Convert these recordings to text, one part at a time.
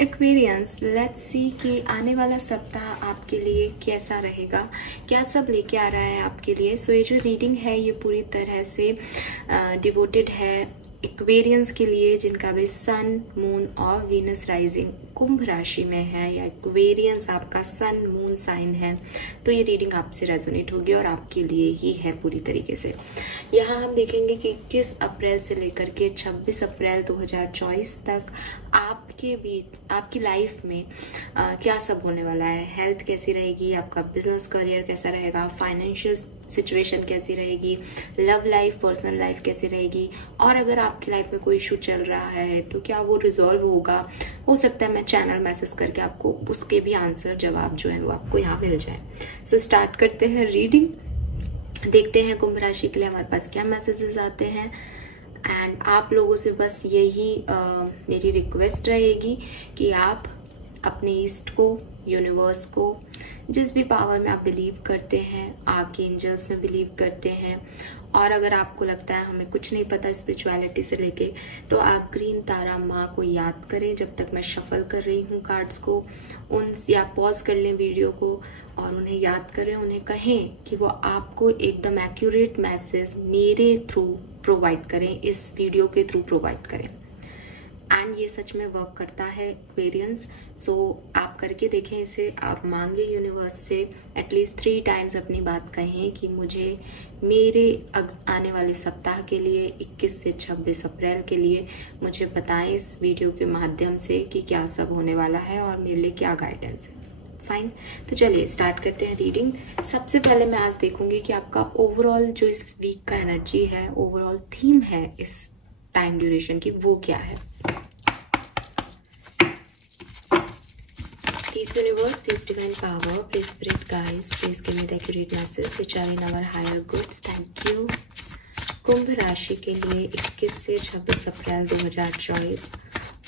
Aquarians, let's see कि आने वाला सप्ताह आपके लिए कैसा रहेगा, क्या सब लेके आ रहा है आपके लिए। सो ये जो रीडिंग है ये पूरी तरह से डिवोटेड है एक्वेरियंस के लिए, जिनका भी सन, मून और वीनस राइजिंग कुंभ राशि में है, या एक्वेरियंस आपका सन मून साइन है, तो ये रीडिंग आपसे रेजोनेट होगी और आपके लिए ही है पूरी तरीके से। यहाँ हम देखेंगे कि 21 अप्रैल से लेकर के 26 अप्रैल 2024 तक आपके बीच, आपकी लाइफ में क्या सब होने वाला है। हेल्थ कैसी रहेगी, आपका बिजनेस करियर कैसा रहेगा, फाइनेंशियल सिचुएशन कैसी रहेगी, लव लाइफ, पर्सनल लाइफ कैसी रहेगी, और अगर आपकी लाइफ में कोई इशू चल रहा है तो क्या वो रिजॉल्व होगा। हो सकता है मैं चैनल मैसेज करके आपको उसके भी आंसर, जवाब जो है वो आपको यहाँ मिल जाए। सो स्टार्ट करते हैं रीडिंग, देखते हैं कुंभ राशि के लिए हमारे पास क्या मैसेजेस आते हैं। एंड आप लोगों से बस यही मेरी रिक्वेस्ट रहेगी कि आप अपने ईस्ट को, यूनिवर्स को, जिस भी पावर में आप बिलीव करते हैं, आर्क एंजल्स में बिलीव करते हैं, और अगर आपको लगता है हमें कुछ नहीं पता स्पिरिचुअलिटी से लेके, तो आप ग्रीन तारा माँ को याद करें जब तक मैं शफल कर रही हूँ कार्ड्स को। उन या पॉज कर लें वीडियो को और उन्हें याद करें, उन्हें कहें कि वो आपको एकदम एक्यूरेट मैसेज मेरे थ्रू प्रोवाइड करें, इस वीडियो के थ्रू प्रोवाइड करें। एंड ये सच में वर्क करता है एक्वेरियंस। सो आप करके देखें इसे, आप मांगे यूनिवर्स से एटलीस्ट 3 टाइम्स अपनी बात कहें कि मुझे मेरे आने वाले सप्ताह के लिए 21 से 26 अप्रैल के लिए मुझे बताएं इस वीडियो के माध्यम से कि क्या सब होने वाला है और मेरे लिए क्या गाइडेंस है। फाइन, तो चलिए स्टार्ट करते हैं रीडिंग। सबसे पहले मैं आज देखूंगी कि आपका ओवरऑल जो इस वीक का एनर्जी है, ओवरऑल थीम है इस टाइम ड्यूरेशन की, वो क्या है। Please universe, please divine power, please spirit guides, please give me the accurate message which are in our higher goods. Thank you. कुंभ राशि के लिए 21 से 26 अप्रैल 2024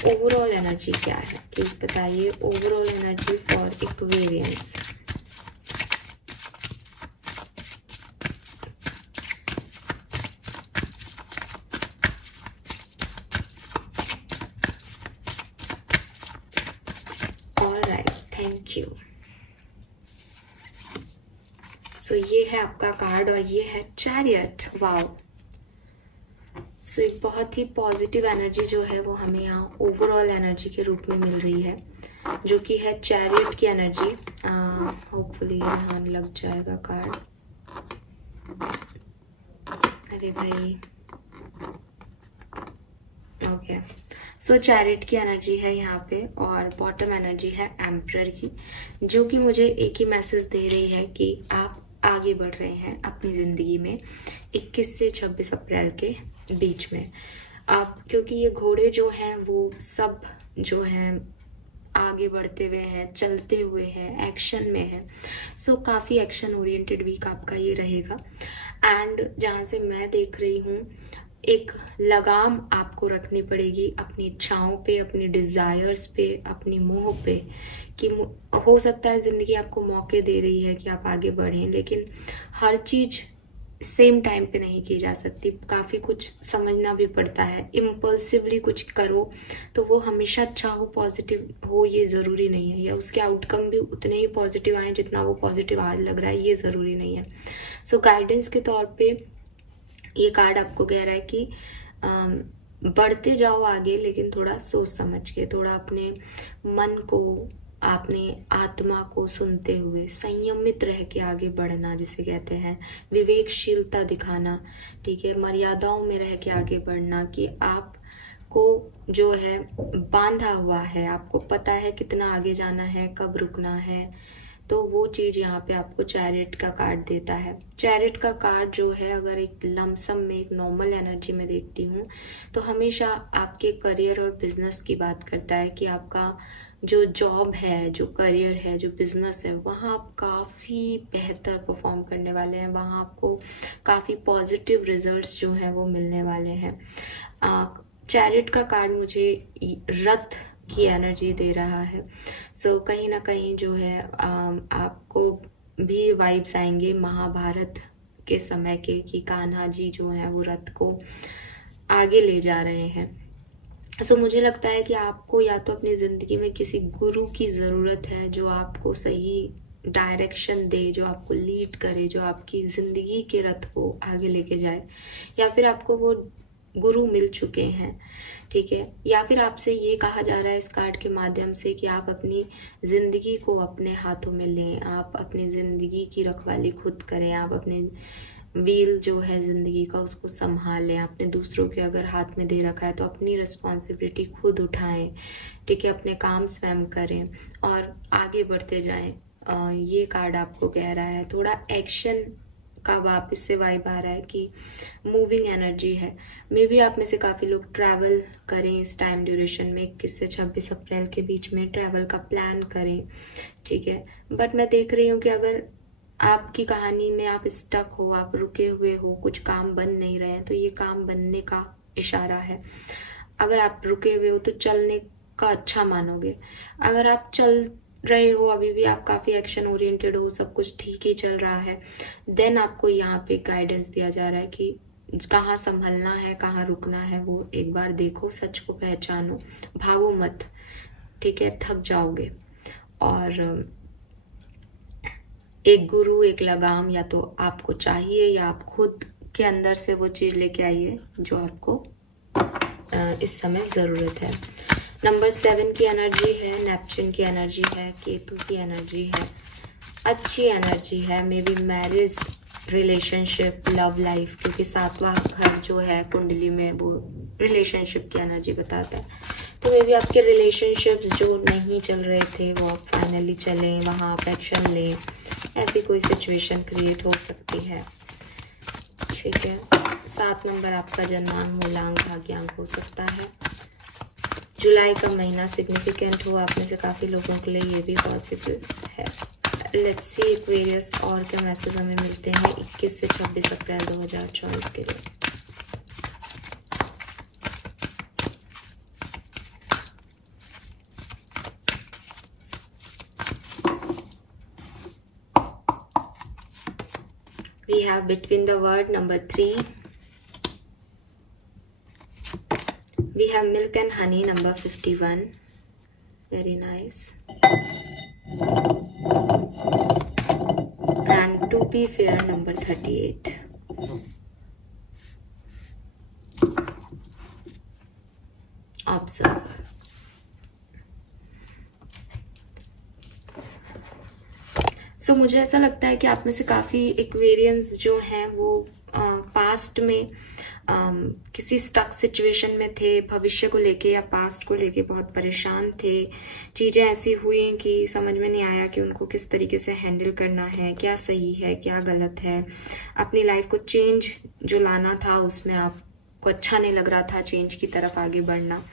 ओवरऑल एनर्जी क्या है, प्लीज बताइए। Overall energy for Aquarians. Thank you. So ये है आपका कार्ड और ये है चैरियट। वाओ, सो एक बहुत ही पॉजिटिव एनर्जी जो है वो हमें यहाँ ओवरऑल एनर्जी के रूप में मिल रही है, जो कि है चैरियट की एनर्जी। होपफुली यहाँ लग जाएगा कार्ड। अरे भाई, ओके। सो चैरिट की एनर्जी है यहाँ पे और बॉटम एनर्जी है एम्परर की, जो कि मुझे एक ही मैसेज दे रही है कि आप आगे बढ़ रहे हैं अपनी जिंदगी में 21 से 26 अप्रैल के बीच में। आप, क्योंकि ये घोड़े जो हैं वो सब जो हैं आगे बढ़ते हुए हैं, चलते हुए हैं, एक्शन में है। सो काफ़ी एक्शन ओरिएंटेड वीक आपका ये रहेगा। एंड जहाँ से मैं देख रही हूँ, एक लगाम आपको रखनी पड़ेगी अपनी इच्छाओं पे, अपनी डिजायर्स पे, अपनी मोह पे, कि हो सकता है जिंदगी आपको मौके दे रही है कि आप आगे बढ़ें, लेकिन हर चीज सेम टाइम पे नहीं की जा सकती। काफी कुछ समझना भी पड़ता है। इम्पल्सिवली कुछ करो तो वो हमेशा अच्छा हो, पॉजिटिव हो, ये जरूरी नहीं है, या उसके आउटकम भी उतने ही पॉजिटिव आए जितना वो पॉजिटिव आज लग रहा है, ये जरूरी नहीं है। सो गाइडेंस के तौर पे ये कार्ड आपको कह रहा है कि बढ़ते जाओ आगे, लेकिन थोड़ा सोच समझ के, थोड़ा अपने मन को, अपने आत्मा को सुनते हुए संयमित रह के आगे बढ़ना, जिसे कहते हैं विवेकशीलता दिखाना, ठीक है, मर्यादाओं में रह के आगे बढ़ना, कि आप को जो है बांधा हुआ है, आपको पता है कितना आगे जाना है, कब रुकना है, तो वो चीज यहाँ पे आपको चैरिट का कार्ड देता है। चैरिट का कार्ड जो है, अगर एक लमसम में, एक नॉर्मल एनर्जी में देखती हूँ, तो हमेशा आपके करियर और बिजनेस की बात करता है कि आपका जो जॉब है, जो करियर है, जो बिजनेस है, वहाँ आप काफ़ी बेहतर परफॉर्म करने वाले हैं, वहाँ आपको काफ़ी पॉजिटिव रिजल्ट्स जो हैं वो मिलने वाले हैं। चैरिट का कार्ड मुझे रथ की एनर्जी दे रहा है। सो कहीं ना कहीं जो है आपको भी वाइब्स आएंगे महाभारत के समय के, कि कान्हा जी जो है वो रथ को आगे ले जा रहे हैं। सो मुझे लगता है कि आपको या तो अपनी ज़िंदगी में किसी गुरु की ज़रूरत है जो आपको सही डायरेक्शन दे, जो आपको लीड करे, जो आपकी ज़िंदगी के रथ को आगे लेके जाए, या फिर आपको वो गुरु मिल चुके हैं, ठीक है। या फिर आपसे ये कहा जा रहा है इस कार्ड के माध्यम से कि आप अपनी ज़िंदगी को अपने हाथों में लें, आप अपनी ज़िंदगी की रखवाली खुद करें, आप अपने व्हील जो है ज़िंदगी का उसको संभालें। आपने दूसरों के अगर हाथ में दे रखा है तो अपनी रिस्पॉन्सिबिलिटी खुद उठाएं, ठीक है। अपने काम स्वयं करें और आगे बढ़ते जाएं। ये कार्ड आपको कह रहा है थोड़ा एक्शन का वापस से वाइब आ रहा है कि मूविंग एनर्जी है। मे बी आप में से काफ़ी लोग ट्रैवल करें इस टाइम ड्यूरेशन में, 21 से 26 अप्रैल के बीच में ट्रैवल का प्लान करें, ठीक है। बट मैं देख रही हूँ कि अगर आपकी कहानी में आप स्टक हो, आप रुके हुए हो, कुछ काम बन नहीं रहे हैं, तो ये काम बनने का इशारा है। अगर आप रुके हुए हो तो चलने का अच्छा मानोगे। अगर आप चल रहे हो, अभी भी आप काफ़ी एक्शन ओरिएंटेड हो, सब कुछ ठीक ही चल रहा है, देन आपको यहाँ पे गाइडेंस दिया जा रहा है कि कहाँ संभलना है, कहाँ रुकना है, वो एक बार देखो, सच को पहचानो, भागो मत, ठीक है, थक जाओगे। और एक गुरु, एक लगाम या तो आपको चाहिए या आप खुद के अंदर से वो चीज़ लेके आइए जो आपको इस समय ज़रूरत है। नंबर 7 की एनर्जी है, नेपच्यून की एनर्जी है, केतु की एनर्जी है, अच्छी एनर्जी है। May be marriage, relationship, love life, क्योंकि 7वां घर जो है कुंडली में वो रिलेशनशिप की एनर्जी बताता है। तो मे बी आपके रिलेशनशिप्स जो नहीं चल रहे थे वो आप फाइनली चलें, वहाँ आप एक्शन लें, ऐसी कोई सिचुएशन क्रिएट हो सकती है, ठीक है। 7 नंबर आपका जन्मांक, मूलांक, भाग्यांक हो सकता है। जुलाई का महीना सिग्निफिकेंट हो आप में से काफ़ी लोगों के लिए, ये भी पॉसिबल है। लेट्स सी एक्वेरियस और क्या मैसेज हमें मिलते हैं 21 से 26 अप्रैल 2024 के लिए। We have between the word number 3. We have milk and honey number 51. Very nice. And to be fair number 38. Observe. सो मुझे ऐसा लगता है कि आप में से काफ़ी एक्वेरियंस जो हैं वो पास्ट में किसी स्टक सिचुएशन में थे, भविष्य को लेके या पास्ट को लेके बहुत परेशान थे। चीज़ें ऐसी हुई कि समझ में नहीं आया कि उनको किस तरीके से हैंडल करना है, क्या सही है, क्या गलत है। अपनी लाइफ को चेंज जो लाना था उसमें आपको अच्छा नहीं लग रहा था चेंज की तरफ आगे बढ़ना।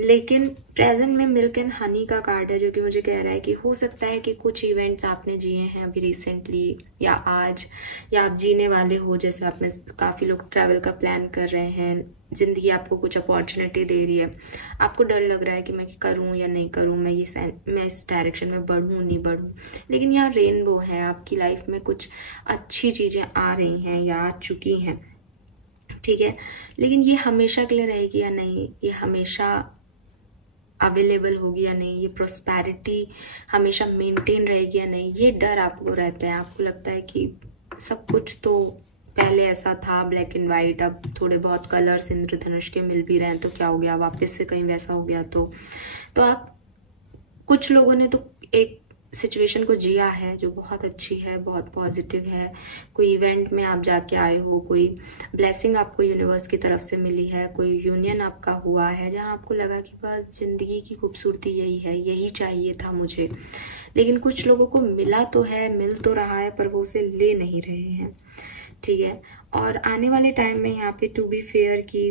लेकिन प्रेजेंट में मिल्क एंड हनी का कार्ड है जो कि मुझे कह रहा है कि हो सकता है कि कुछ इवेंट्स आपने जिए हैं अभी रिसेंटली या आज, या आप जीने वाले हो। जैसे आप में काफ़ी लोग ट्रैवल का प्लान कर रहे हैं, ज़िंदगी आपको कुछ अपॉर्चुनिटी दे रही है, आपको डर लग रहा है कि मैं करूं या नहीं करूं, मैं इस डायरेक्शन में बढ़ूं नहीं बढ़ूं। लेकिन यहाँ रेनबो है, आपकी लाइफ में कुछ अच्छी चीज़ें आ रही हैं या आ चुकी हैं, ठीक है। लेकिन ये हमेशा के लिए रहेगी या नहीं, ये हमेशा अवेलेबल होगी या नहीं, ये प्रोस्पेरिटी हमेशा मेंटेन रहेगी या नहीं, ये डर आपको रहता है। आपको लगता है कि सब कुछ तो पहले ऐसा था ब्लैक एंड वाइट, अब थोड़े बहुत कलर्स इंद्रधनुष के मिल भी रहे हैं तो क्या हो गया, वापस से कहीं वैसा हो गया। तो आप कुछ लोगों ने तो एक सिचुएशन को जिया है जो बहुत अच्छी है, बहुत पॉजिटिव है। कोई इवेंट में आप जाके आए हो, कोई ब्लेसिंग आपको यूनिवर्स की तरफ से मिली है, कोई यूनियन आपका हुआ है जहां आपको लगा कि बस जिंदगी की खूबसूरती यही है, यही चाहिए था मुझे। लेकिन कुछ लोगों को मिला तो है, मिल तो रहा है, पर वो उसे ले नहीं रहे हैं, ठीक है। और आने वाले टाइम में यहाँ पे टू बी फेयर की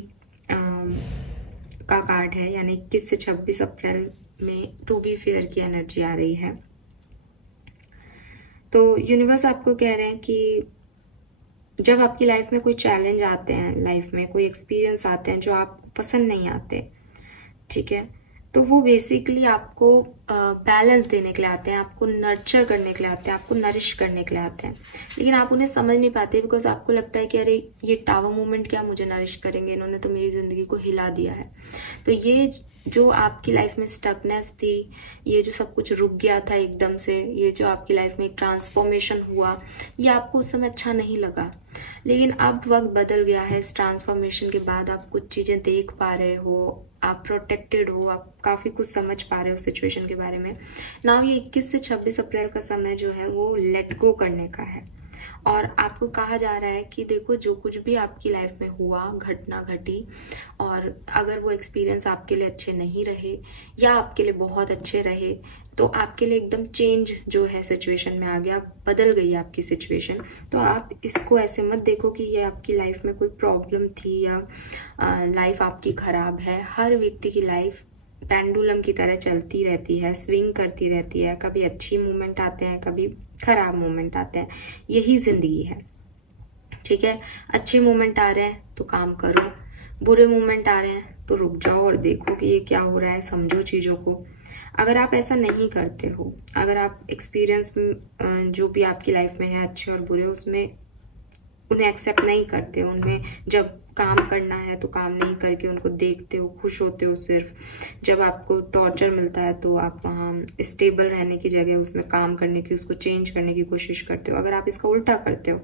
का कार्ड है, यानी 21 से 26 अप्रैल में टू बी फेयर की एनर्जी आ रही है। तो यूनिवर्स आपको कह रहे हैं कि जब आपकी लाइफ में कोई चैलेंज आते हैं, लाइफ में कोई एक्सपीरियंस आते हैं जो आप पसंद नहीं आते, ठीक है, तो वो बेसिकली आपको बैलेंस देने के लिए आते हैं, आपको नर्चर करने के लिए आते हैं, आपको नरिश करने के लिए आते हैं। लेकिन आप उन्हें समझ नहीं पाते बिकॉज आपको लगता है कि अरे ये टावर मूवमेंट क्या मुझे नरिश करेंगे, इन्होंने तो मेरी ज़िंदगी को हिला दिया है। तो ये जो आपकी लाइफ में स्टकनेस थी, ये जो सब कुछ रुक गया था एकदम से, ये जो आपकी लाइफ में एक ट्रांसफॉर्मेशन हुआ, ये आपको उस समय अच्छा नहीं लगा। लेकिन अब वक्त बदल गया है। इस ट्रांसफॉर्मेशन के बाद आप कुछ चीज़ें देख पा रहे हो, आप प्रोटेक्टेड हो, आप काफ़ी कुछ समझ पा रहे हो सिचुएशन के बारे में। नाउ ये 21 से 26 अप्रैल का समय जो है वो लेट गो करने का है। और आपको कहा जा रहा है कि देखो, जो कुछ भी आपकी लाइफ में हुआ, घटना घटी, और अगर वो एक्सपीरियंस आपके लिए अच्छे नहीं रहे या आपके लिए बहुत अच्छे रहे, तो आपके लिए एकदम चेंज जो है सिचुएशन में आ गया, बदल गई आपकी सिचुएशन। तो आप इसको ऐसे मत देखो कि ये आपकी लाइफ में कोई प्रॉब्लम थी या लाइफ आपकी खराब है। हर व्यक्ति की लाइफ पेंडुलम की तरह चलती रहती है, स्विंग करती रहती है। कभी अच्छी मोमेंट आते हैं, कभी खराब मोमेंट आते हैं। यही जिंदगी है, ठीक है। अच्छे मोमेंट आ रहे हैं तो काम करो, बुरे मोमेंट आ रहे हैं तो रुक जाओ और देखो कि ये क्या हो रहा है, समझो चीज़ों को। अगर आप ऐसा नहीं करते हो, अगर आप एक्सपीरियंस जो भी आपकी लाइफ में है, अच्छे और बुरे, उसमें उन्हें एक्सेप्ट नहीं करते, उनमें जब काम करना है तो काम नहीं करके उनको देखते हो, खुश होते हो सिर्फ, जब आपको टॉर्चर मिलता है तो आप वहाँ स्टेबल रहने की जगह उसमें काम करने की, उसको चेंज करने की कोशिश करते हो। अगर आप इसका उल्टा करते हो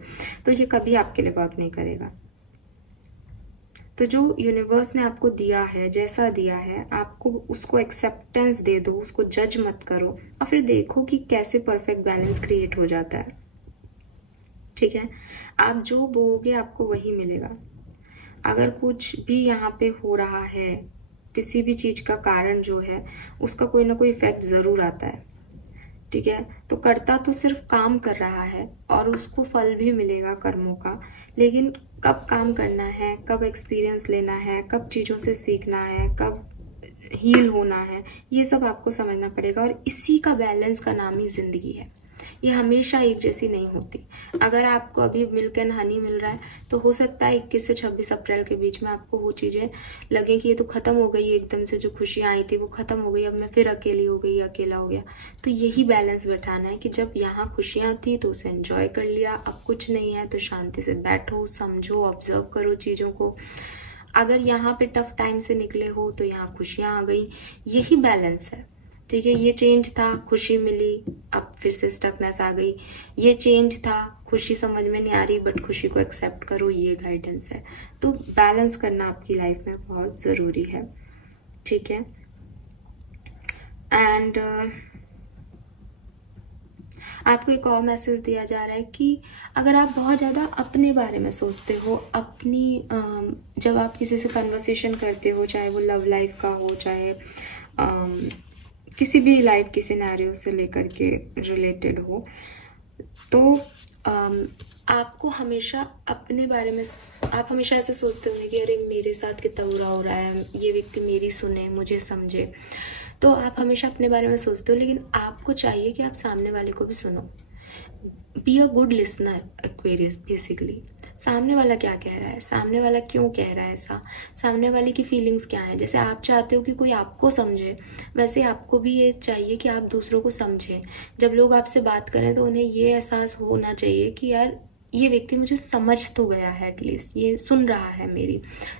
तो ये कभी आपके लिए वर्क नहीं करेगा। तो जो यूनिवर्स ने आपको दिया है, जैसा दिया है, आपको उसको एक्सेप्टेंस दे दो, उसको जज मत करो, और फिर देखो कि कैसे परफेक्ट बैलेंस क्रिएट हो जाता है, ठीक है। आप जो बोओगे आपको वही मिलेगा। अगर कुछ भी यहाँ पे हो रहा है, किसी भी चीज का कारण जो है, उसका कोई ना कोई इफेक्ट जरूर आता है, ठीक है। तो करता तो सिर्फ काम कर रहा है और उसको फल भी मिलेगा कर्मों का, लेकिन कब काम करना है, कब एक्सपीरियंस लेना है, कब चीजों से सीखना है, कब हील होना है, ये सब आपको समझना पड़ेगा। और इसी का बैलेंस का नाम ही जिंदगी है। ये हमेशा एक जैसी नहीं होती। अगर आपको अभी मिल्क एंड हनी मिल रहा है तो हो सकता है 21 से 26 अप्रैल के बीच में आपको वो चीजें लगे कि ये तो खत्म हो गई, एकदम से जो खुशियां आई थी वो खत्म हो गई, अब मैं फिर अकेली हो गई, अकेला हो गया। तो यही बैलेंस बैठाना है कि जब यहाँ खुशियां थी तो उसे एंजॉय कर लिया, अब कुछ नहीं है तो शांति से बैठो, समझो, ऑब्जर्व करो चीजों को। अगर यहाँ पे टफ टाइम से निकले हो तो यहाँ खुशियां आ गई, यही बैलेंस है, ठीक है। ये चेंज था, खुशी मिली, अब फिर से स्टकनेस आ गई। ये चेंज था, खुशी समझ में नहीं आ रही बट खुशी को एक्सेप्ट करो, ये गाइडेंस है। तो बैलेंस करना आपकी लाइफ में बहुत ज़रूरी है, ठीक है। एंड आपको एक और मैसेज दिया जा रहा है कि अगर आप बहुत ज़्यादा अपने बारे में सोचते हो, अपनी जब आप किसी से कन्वर्सेशन करते हो, चाहे वो लव लाइफ का हो, चाहे किसी भी लाइफ की सिनेरियो से लेकर के रिलेटेड हो, तो आपको हमेशा अपने बारे में, आप हमेशा ऐसे सोचते होंगे कि अरे मेरे साथ कितना बुरा हो रहा है, ये व्यक्ति मेरी सुने, मुझे समझे। तो आप हमेशा अपने बारे में सोचते हो, लेकिन आपको चाहिए कि आप सामने वाले को भी सुनो। Be a good listener Aquarius. Basically सामने वाला क्या कह रहा है, सामने वाला क्यों कह रहा है ऐसा, सामने वाले की फीलिंग्स क्या है। जैसे आप चाहते हो कि कोई आपको समझे, वैसे आपको भी ये चाहिए कि आप दूसरों को समझें। जब लोग आपसे बात करें तो उन्हें ये एहसास होना चाहिए कि यार ये व्यक्ति मुझे समझ तो गया है, एटलीस्ट ये सुन रहा है मेरी।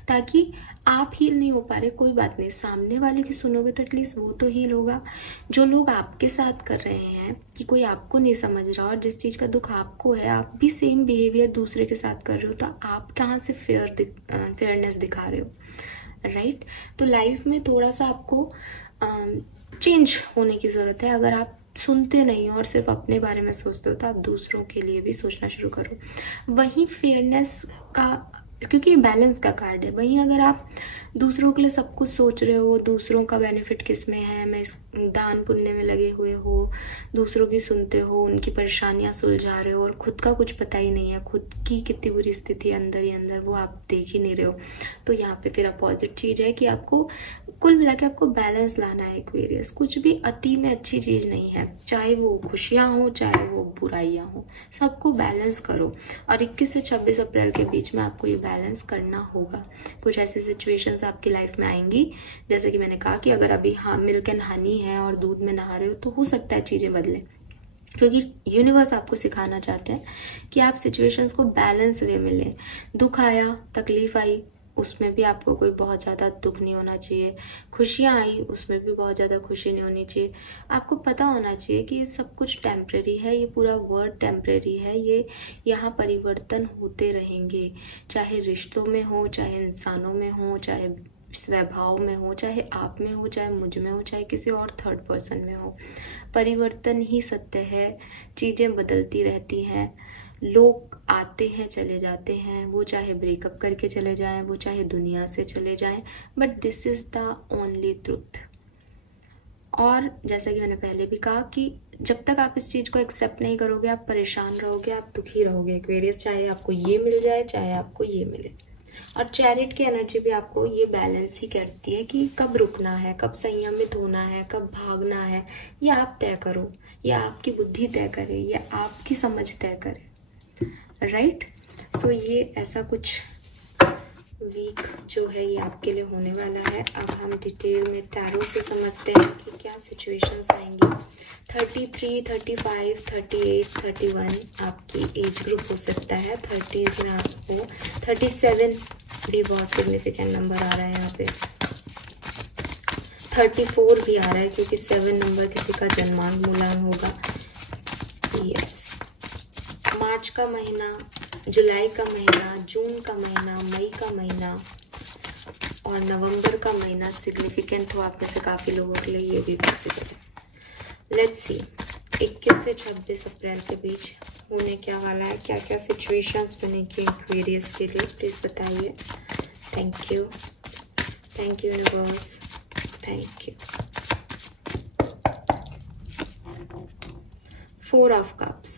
ताकि आप हील नहीं हो पा रहे, कोई बात नहीं, सामने वाले की सुनोगे तो एटलीस्ट वो तो हील होगा। जो लोग आपके साथ कर रहे हैं कि कोई आपको नहीं समझ रहा और जिस चीज़ का दुख आपको है, आप भी सेम बिहेवियर दूसरे के साथ कर रहे हो, तो आप कहाँ से फेयरनेस दिखा रहे हो, राइट। तो लाइफ में थोड़ा सा आपको चेंज होने की ज़रूरत है। अगर आप सुनते नहीं हो और सिर्फ अपने बारे में सोचते हो तो आप दूसरों के लिए भी सोचना शुरू करो। वहीं फेयरनेस का, क्योंकि ये बैलेंस का कार्ड है, वहीं अगर आप दूसरों के लिए सब कुछ सोच रहे हो, दूसरों का बेनिफिट किस में है, मैं इस दान पुण्य में लगे हुए हो, दूसरों की सुनते हो, उनकी परेशानियां सुलझा रहे हो और खुद का कुछ पता ही नहीं है, खुद की कितनी बुरी स्थिति अंदर ही अंदर वो आप देख ही नहीं रहे हो, तो यहाँ पे फिर अपोजिट चीज़ है कि आपको कुल मिला के आपको बैलेंस लाना है एक्वेरियस। कुछ भी अति में अच्छी चीज़ नहीं है, चाहे वो खुशियाँ हो चाहे वो बुराइयाँ हो, सबको बैलेंस करो। और 21 से 26 अप्रैल के बीच में आपको ये बैलेंस करना होगा। कुछ ऐसी सिचुएशंस आपकी लाइफ में आएंगी, जैसे कि मैंने कहा कि अगर अभी मिल्क एंड हनी है और दूध में नहा रहे हो तो हो सकता है चीज़ें बदले, क्योंकि यूनिवर्स आपको सिखाना चाहते हैं कि आप सिचुएशंस को बैलेंस वे में लें। दुख आया, तकलीफ आई, उसमें भी आपको कोई बहुत ज़्यादा दुख नहीं होना चाहिए। खुशियाँ आई, उसमें भी बहुत ज़्यादा खुशी नहीं होनी चाहिए। आपको पता होना चाहिए कि ये सब कुछ टेम्परेरी है, ये पूरा वर्ल्ड टेम्परेरी है, ये यहाँ परिवर्तन होते रहेंगे, चाहे रिश्तों में हो, चाहे इंसानों में हो, चाहे स्वभाव में हो, चाहे आप में हो, चाहे मुझ में हो, चाहे किसी और थर्ड पर्सन में हो। परिवर्तन ही सत्य है। चीज़ें बदलती रहती हैं, लोग आते हैं चले जाते हैं, वो चाहे ब्रेकअप करके चले जाएं, वो चाहे दुनिया से चले जाएं, but this is the only truth. और जैसा कि मैंने पहले भी कहा कि जब तक आप इस चीज़ को एक्सेप्ट नहीं करोगे, आप परेशान रहोगे, आप दुखी रहोगे एक्वेरियस, चाहे आपको ये मिल जाए, चाहे आपको ये मिले। और चैरिट की एनर्जी भी आपको ये बैलेंस ही करती है कि कब रुकना है, कब संयमित होना है, कब भागना है, ये आप तय करो, या आपकी बुद्धि तय करे, या आपकी समझ तय करे, राइट। सो ये ऐसा कुछ वीक जो है ये आपके लिए होने वाला है। अब हम डिटेल में टैरो से समझते हैं कि क्या सिचुएशंस आएंगी। 33, 35, 38, 31 आपकी एज ग्रुप हो सकता है। 30s में आपको 37 भी बहुत सिग्निफिकेंट नंबर आ रहा है यहाँ पे। 34 भी आ रहा है क्योंकि 7 नंबर किसी का जन्मांक मूलांक होगा। यस, मार्च का महीना, जुलाई का महीना, जून का महीना, मई का महीना और नवंबर का महीना सिग्निफिकेंट हो आप में से काफ़ी लोगों के लिए, ये भी पॉसिबल है। लेट्स सी 21 से 26 अप्रैल के बीच होने क्या वाला है, क्या क्या सिचुएशंस बनेगी एक्वेरियस के लिए, प्लीज़ बताइए। Thank you universe, thank you. 4 of cups,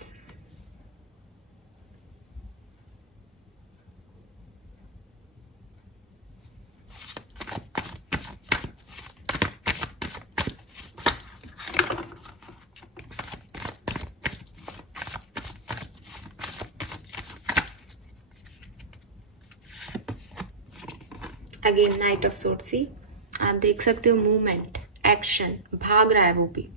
again knight of swords. See, आप देख सकते हो मूवमेंट, एक्शन, भाग रहा है वो भी।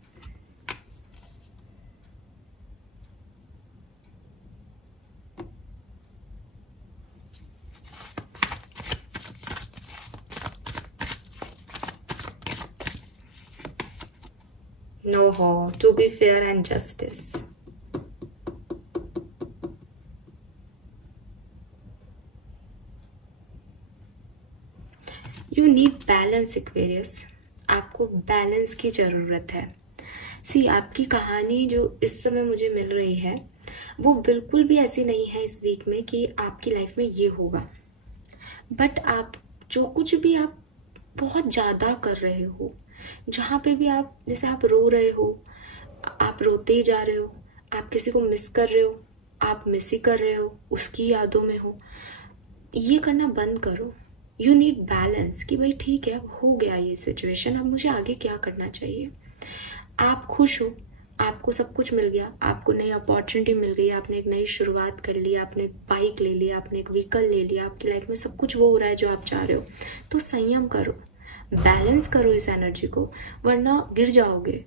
नो हो, to be fair and justice. You need balance Aquarius, आपको बैलेंस की जरूरत है। सी, आपकी कहानी जो इस समय मुझे मिल रही है वो बिल्कुल भी ऐसी नहीं है इस वीक में कि आपकी लाइफ में ये होगा, बट आप जो कुछ भी आप बहुत ज़्यादा कर रहे हो, जहाँ पे भी आप, जैसे आप रो रहे हो, आप रोते ही जा रहे हो, आप किसी को मिस कर रहे हो, आप मिस ही कर रहे हो, उसकी यादों में हो, ये करना बंद करो। यू नीड बैलेंस कि भाई ठीक है, अब हो गया ये सिचुएशन, अब मुझे आगे क्या करना चाहिए। आप खुश हो, आपको सब कुछ मिल गया, आपको नई अपॉर्चुनिटी मिल गई, आपने एक नई शुरुआत कर ली, आपने एक बाइक ले लिया, आपने एक व्हीकल ले लिया, आपकी लाइफ में सब कुछ वो हो रहा है जो आप चाह रहे हो, तो संयम करो, बैलेंस करो इस एनर्जी को, वरना गिर जाओगे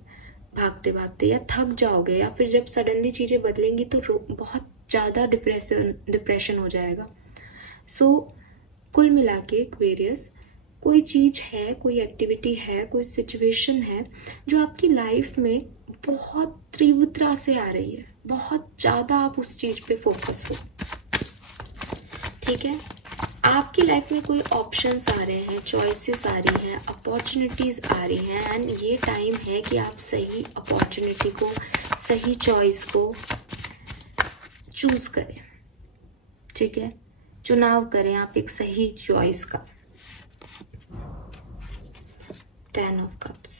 भागते भागते, या थक जाओगे, या फिर जब सडनली चीज़ें बदलेंगी तो बहुत ज़्यादा डिप्रेशन हो जाएगा। सो कुल मिला के एक्वेरियस, कोई चीज़ है, कोई एक्टिविटी है, कोई सिचुएशन है जो आपकी लाइफ में बहुत तीव्रता से आ रही है, बहुत ज़्यादा आप उस चीज़ पे फोकस हो, ठीक है। आपकी लाइफ में कोई ऑप्शंस आ रहे हैं, चॉइसेस आ रही हैं, अपॉर्चुनिटीज़ आ रही हैं, एंड ये टाइम है कि आप सही अपॉर्चुनिटी को, सही चॉइस को चूज़ करें, ठीक है, चुनाव करें आप एक सही चॉइस का। 10 ऑफ कप्स,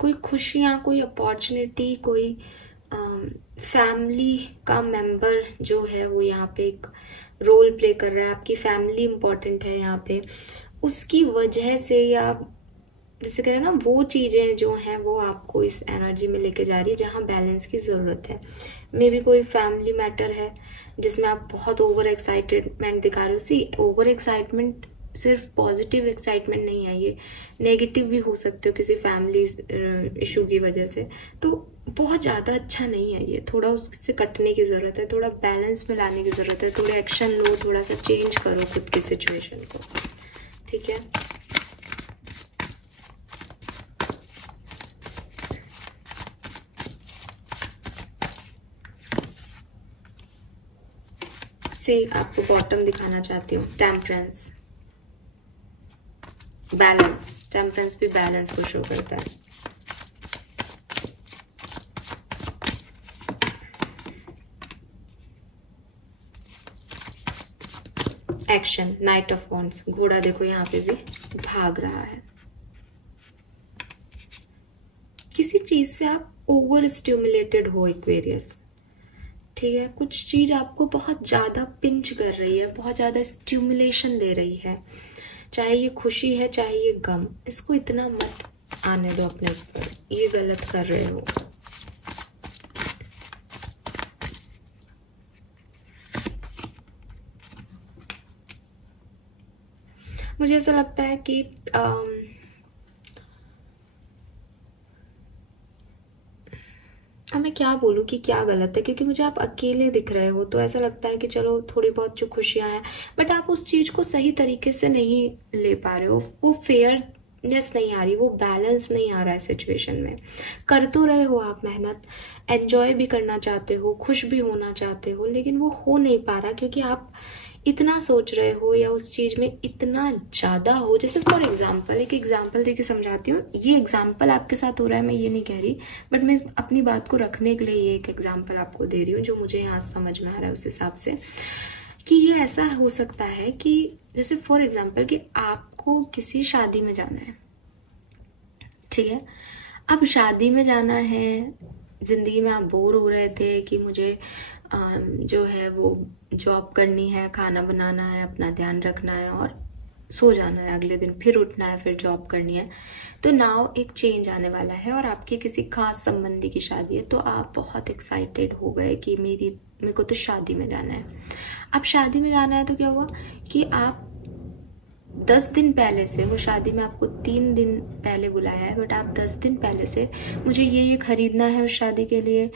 कोई खुशियाँ, कोई अपॉर्चुनिटी, कोई फैमिली का मेंबर जो है वो यहाँ पे एक रोल प्ले कर रहा है, आपकी फैमिली इम्पोर्टेंट है यहाँ पे, उसकी वजह से या जिसे कह रहे हैं ना, वो चीज़ें जो हैं वो आपको इस एनर्जी में लेके जा रही है जहाँ बैलेंस की ज़रूरत है। मे बी कोई फैमिली मैटर है जिसमें आप बहुत ओवर एक्साइटमेंट दिखा रहे हो। सी, ओवर एक्साइटमेंट सिर्फ पॉजिटिव एक्साइटमेंट नहीं है, ये नेगेटिव भी हो सकते हो किसी फैमिली इशू की वजह से। तो बहुत ज़्यादा अच्छा नहीं है ये, थोड़ा उससे कटने की ज़रूरत है, थोड़ा बैलेंस में लाने की ज़रूरत है, थोड़ा एक्शन लो, थोड़ा सा चेंज करो खुद की सिचुएशन को, ठीक है। से आपको बॉटम दिखाना चाहती हूँ, टेम्परेंस, बैलेंस। टेम्परेंस भी बैलेंस को शो करता है। एक्शन, नाइट ऑफ वॉन्ड्स, घोड़ा देखो यहाँ पे भी भाग रहा है। किसी चीज से आप ओवर स्टिमुलेटेड हो एक्वेरियस, ठीक है। कुछ चीज आपको बहुत ज्यादा पिंच कर रही है, बहुत ज्यादा स्टिमुलेशन दे रही है, चाहे ये खुशी है चाहे ये गम। इसको इतना मत आने दो अपने ऊपर, ये गलत कर रहे हो। मुझे ऐसा लगता है कि अब मैं क्या बोलूँ कि क्या गलत है, क्योंकि मुझे आप अकेले दिख रहे हो तो ऐसा लगता है कि चलो थोड़ी बहुत जो खुशियां हैं, बट आप उस चीज को सही तरीके से नहीं ले पा रहे हो, वो फेयरनेस नहीं आ रही, वो बैलेंस नहीं आ रहा है सिचुएशन में। कर तो रहे हो आप मेहनत, एंजॉय भी करना चाहते हो, खुश भी होना चाहते हो, लेकिन वो हो नहीं पा रहा क्योंकि आप इतना सोच रहे हो या उस चीज में इतना ज्यादा हो। जैसे फॉर एग्जाम्पल, एक एग्जाम्पल देके समझाती हूँ। ये एग्जाम्पल आपके साथ हो रहा है, मैं ये नहीं कह रही, बट मैं अपनी बात को रखने के लिए ये एक एग्जाम्पल आपको दे रही हूँ जो मुझे यहाँ समझ में आ रहा है उस हिसाब से, कि ये ऐसा हो सकता है कि जैसे फॉर एग्जाम्पल कि आपको किसी शादी में जाना है, ठीक है। अब शादी में जाना है, जिंदगी में आप बोर हो रहे थे कि मुझे जो है वो जॉब करनी है, खाना बनाना है, अपना ध्यान रखना है और सो जाना है, अगले दिन फिर उठना है, फिर जॉब करनी है। तो नाउ एक चेंज आने वाला है और आपके किसी खास संबंधी की शादी है, तो आप बहुत एक्साइटेड हो गए कि मेरे को तो शादी में जाना है। अब शादी में जाना है तो क्या हुआ कि आप 10 दिन पहले से, वो शादी में आपको 3 दिन पहले बुलाया है, बट आप 10 दिन पहले से मुझे ये खरीदना है उस शादी के लिए,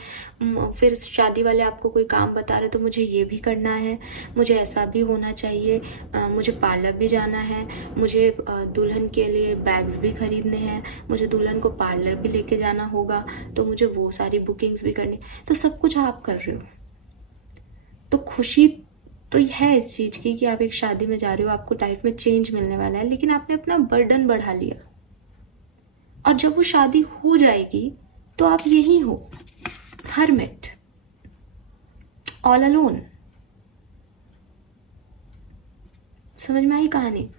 फिर शादी वाले आपको कोई काम बता रहे तो मुझे ये भी करना है, मुझे ऐसा भी होना चाहिए, मुझे पार्लर भी जाना है, मुझे दुल्हन के लिए बैग्स भी खरीदने हैं, मुझे दुल्हन को पार्लर भी लेके जाना होगा, तो मुझे वो सारी बुकिंग्स भी करनी। तो सब कुछ आप कर रहे हो, तो खुशी तो है इस चीज की कि आप एक शादी में जा रहे हो, आपको लाइफ में चेंज मिलने वाला है, लेकिन आपने अपना बर्डन बढ़ा लिया। और जब वो शादी हो जाएगी तो आप यही हो, हरमिट, ऑल अलोन। समझ में आई कहानी?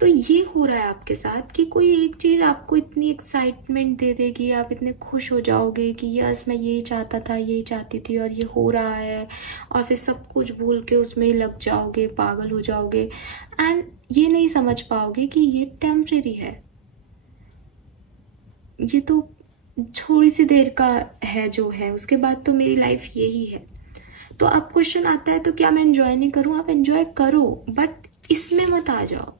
तो ये हो रहा है आपके साथ कि कोई एक चीज आपको इतनी एक्साइटमेंट दे देगी, आप इतने खुश हो जाओगे कि यस मैं यही चाहता था, यही चाहती थी और ये हो रहा है, और फिर सब कुछ भूल के उसमें ही लग जाओगे, पागल हो जाओगे, एंड ये नहीं समझ पाओगे कि ये टेम्परेरी है, ये तो थोड़ी सी देर का है जो है, उसके बाद तो मेरी लाइफ यही है। तो अब क्वेश्चन आता है तो क्या मैं एंजॉय नहीं करूं? आप एंजॉय करो, बट इसमें मत आ जाओ।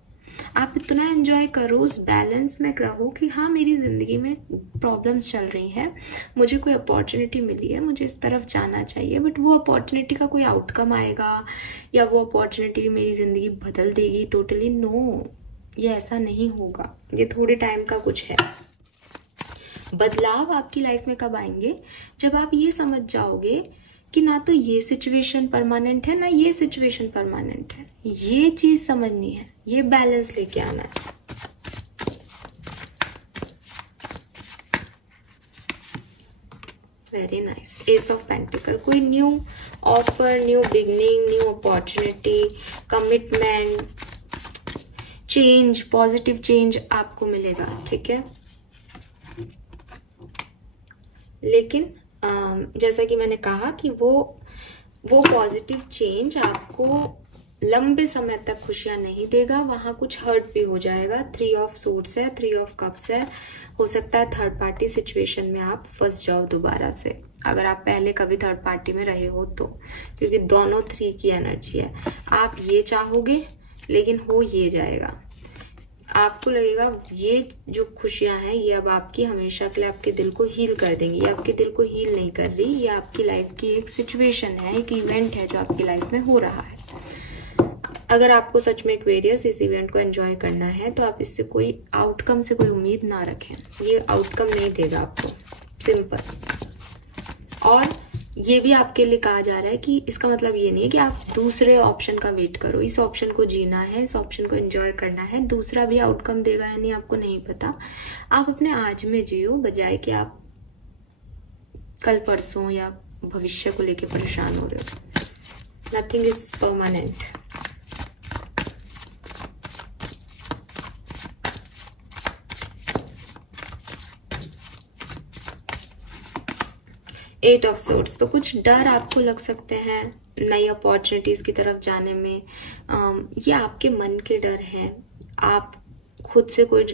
आप इतना एंजॉय करो, उस बैलेंस में रहो कि हाँ मेरी जिंदगी में प्रॉब्लम्स चल रही हैं, मुझे कोई अपॉर्चुनिटी मिली है, मुझे इस तरफ जाना चाहिए, बट वो अपॉर्चुनिटी का कोई आउटकम आएगा या वो अपॉर्चुनिटी मेरी जिंदगी बदल देगी टोटली, नो, ये ऐसा नहीं होगा। ये थोड़े टाइम का कुछ है। बदलाव आपकी लाइफ में कब आएंगे? जब आप ये समझ जाओगे कि ना तो ये सिचुएशन परमानेंट है ना ये सिचुएशन परमानेंट है, ये चीज समझनी है, ये बैलेंस लेके आना है। Very nice, ace of pentacle, कोई new offer, new beginning, new opportunity, commitment, change, positive change आपको मिलेगा, ठीक है। लेकिन जैसा कि मैंने कहा कि वो पॉजिटिव चेंज आपको लंबे समय तक खुशियां नहीं देगा, वहां कुछ हर्ट भी हो जाएगा। 3 ऑफ सूट्स है, 3 ऑफ कप्स है। हो सकता है थर्ड पार्टी सिचुएशन में आप फंस जाओ दोबारा से, अगर आप पहले कभी थर्ड पार्टी में रहे हो तो, क्योंकि दोनों 3 की एनर्जी है। आप ये चाहोगे लेकिन हो ये जाएगा, आपको लगेगा ये जो खुशियां हैं ये अब आपकी हमेशा के लिए आपके दिल को हील कर देंगी। ये आपके दिल को हील नहीं कर रही, ये आपकी लाइफ की एक सिचुएशन है, एक इवेंट है जो आपकी लाइफ में हो रहा है। अगर आपको सच में एक्वेरियस इस इवेंट को एंजॉय करना है तो आप इससे कोई आउटकम से कोई उम्मीद ना रखें, ये आउटकम नहीं देगा आपको, सिंपल। और ये भी आपके लिए कहा जा रहा है कि इसका मतलब ये नहीं है कि आप दूसरे ऑप्शन का वेट करो, इस ऑप्शन को जीना है, इस ऑप्शन को एंजॉय करना है। दूसरा भी आउटकम देगा या नहीं आपको नहीं पता, आप अपने आज में जियो, बजाय कि आप कल परसों या भविष्य को लेके परेशान हो रहे हो। Nothing is permanent. Eight of swords, तो कुछ डर आपको लग सकते हैं नई अपॉर्चुनिटीज की तरफ जाने में। ये आपके मन के डर हैं, आप खुद से कोई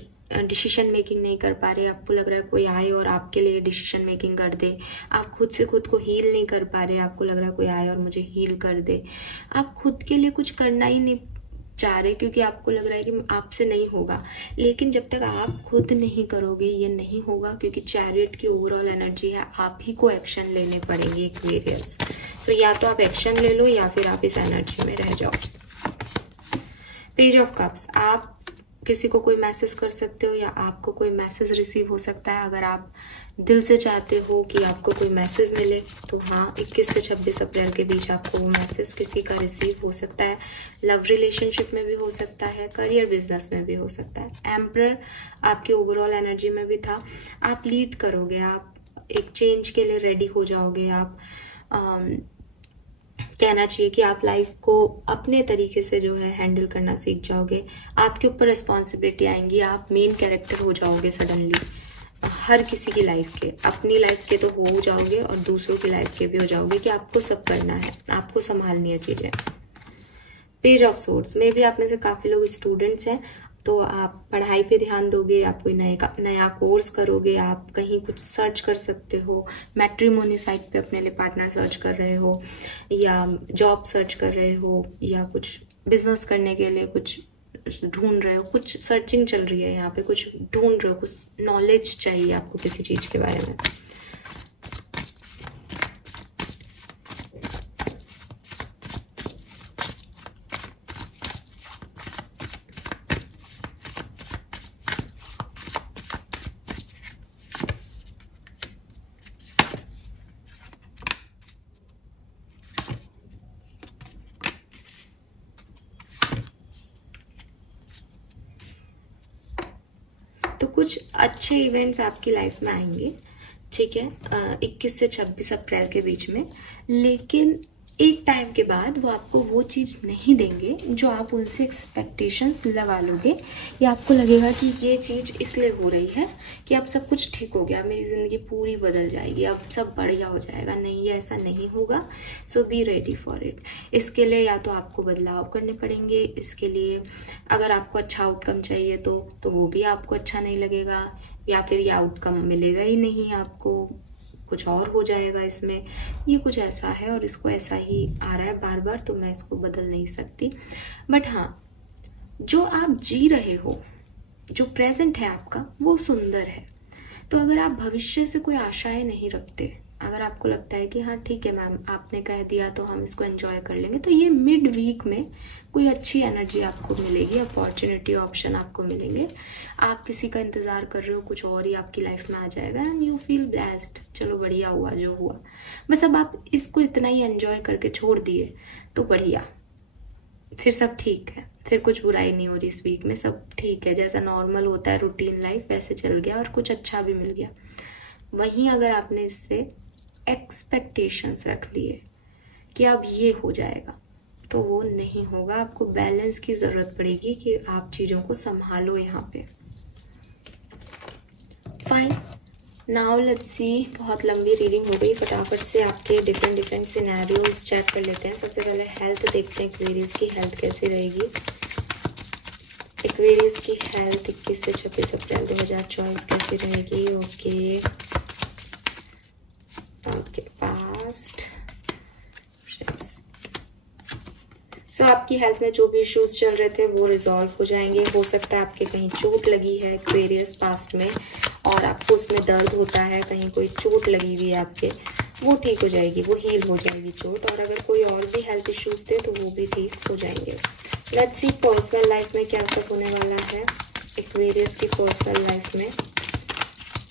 डिसीजन मेकिंग नहीं कर पा रहे, आपको लग रहा है कोई आए और आपके लिए डिसीजन मेकिंग कर दे। आप खुद से खुद को हील नहीं कर पा रहे, आपको लग रहा है कोई आए और मुझे हील कर दे। आप खुद के लिए कुछ करना ही नहीं चाह रहे क्योंकि आपको लग रहा है कि आपसे नहीं होगा। लेकिन जब तक आप खुद नहीं करोगे ये नहीं होगा, क्योंकि चैरियट की ओवरऑल एनर्जी है, आप ही को एक्शन लेने पड़ेंगे एक्वेरियस। तो या तो आप एक्शन ले लो या फिर आप इस एनर्जी में रह जाओ। पेज ऑफ कप्स, आप किसी को कोई मैसेज कर सकते हो या आपको कोई मैसेज रिसीव हो सकता है। अगर आप दिल से चाहते हो कि आपको कोई मैसेज मिले तो हाँ, 21 से 26 अप्रैल के बीच आपको वो मैसेज किसी का रिसीव हो सकता है। लव रिलेशनशिप में भी हो सकता है, करियर बिजनेस में भी हो सकता है। एम्परर आपकी ओवरऑल एनर्जी में भी था। आप लीड करोगे, आप एक चेंज के लिए रेडी हो जाओगे। आप कहना चाहिए कि आप लाइफ को अपने तरीके से जो है हैंडल करना सीख जाओगे। आपके ऊपर रिस्पॉन्सिबिलिटी आएंगी, आप मेन कैरेक्टर हो जाओगे सडनली हर किसी की लाइफ के, अपनी लाइफ के तो हो जाओगे और दूसरों की लाइफ के भी हो जाओगे कि आपको सब करना है, आपको संभालनी है चीजें। पेज ऑफ सोर्ड्स में भी आप में से काफी लोग स्टूडेंट्स हैं, तो आप पढ़ाई पे ध्यान दोगे, आप कोई नया कोर्स करोगे, आप कहीं कुछ सर्च कर सकते हो। मैट्रिमोनी साइट पे अपने लिए पार्टनर सर्च कर रहे हो, या जॉब सर्च कर रहे हो, या कुछ बिजनेस करने के लिए कुछ ढूंढ रहे हो, कुछ सर्चिंग चल रही है यहाँ पे, कुछ ढूंढ रहे हो, कुछ नॉलेज चाहिए आपको किसी चीज के बारे में। तो कुछ अच्छे इवेंट्स आपकी लाइफ में आएंगे, ठीक है, 21 से 26 अप्रैल के बीच में। लेकिन एक टाइम के बाद वो आपको वो चीज़ नहीं देंगे जो आप उनसे एक्सपेक्टेशंस लगा लोगे, या आपको लगेगा कि ये चीज़ इसलिए हो रही है कि अब सब कुछ ठीक हो गया, मेरी ज़िंदगी पूरी बदल जाएगी, अब सब बढ़िया हो जाएगा। नहीं, ये ऐसा नहीं होगा। सो बी रेडी फॉर इट। इसके लिए या तो आपको बदलाव करने पड़ेंगे, इसके लिए अगर आपको अच्छा आउटकम चाहिए तो वो भी आपको अच्छा नहीं लगेगा, या फिर ये आउटकम मिलेगा ही नहीं आपको, कुछ और हो जाएगा इसमें। ये कुछ ऐसा है और इसको ऐसा ही आ रहा है बार बार, तो मैं इसको बदल नहीं सकती। बट हाँ, जो आप जी रहे हो, जो प्रेजेंट है आपका, वो सुंदर है। तो अगर आप भविष्य से कोई आशाएं नहीं रखते, अगर आपको लगता है कि हाँ ठीक है मैम, आपने कह दिया तो हम इसको एंजॉय कर लेंगे, तो ये मिड वीक में कोई अच्छी एनर्जी आपको मिलेगी, अपॉर्चुनिटी ऑप्शन आपको मिलेंगे। आप किसी का इंतजार कर रहे हो, कुछ और ही आपकी लाइफ में आ जाएगा एंड यू फील ब्लेस्ड। चलो बढ़िया हुआ जो हुआ, बस अब आप इसको इतना ही एंजॉय करके छोड़ दिए तो बढ़िया, फिर सब ठीक है, फिर कुछ बुराई नहीं हो रही इस वीक में, सब ठीक है, जैसा नॉर्मल होता है रूटीन लाइफ वैसे चल गया और कुछ अच्छा भी मिल गया। वहीं अगर आपने इससे एक्सपेक्टेशंस रख लिए कि अब ये हो जाएगा, तो वो नहीं होगा। आपको बैलेंस की जरूरत पड़ेगी कि आप चीजों को संभालो यहाँ पे। फाइन, नाउ लेट्स सी, बहुत लंबी रीडिंग हो गई, फटाफट से आपके डिफरेंट सिनेरियोज चेक कर लेते हैं। सबसे पहले हेल्थ देखते हैं, एक्वेरियस की हेल्थ कैसी रहेगी। एक्वेरियस की हेल्थ 21 से 26 अप्रैल 2024 कैसी रहेगी। Okay past. सो आपकी हेल्थ में जो भी इश्यूज चल रहे थे वो रिजॉल्व हो जाएंगे। हो सकता है आपके कहीं चोट लगी है एक्वेरियस पास्ट में और आपको उसमें दर्द होता है, कहीं कोई चोट लगी हुई है आपके, वो ठीक हो जाएगी, वो हील हो जाएगी चोट। और अगर कोई और भी हेल्थ इश्यूज थे तो वो भी ठीक हो जाएंगे। लेट्स सी पर्सनल लाइफ में क्या सब होने वाला है। एक्वेरियस की पर्सनल लाइफ में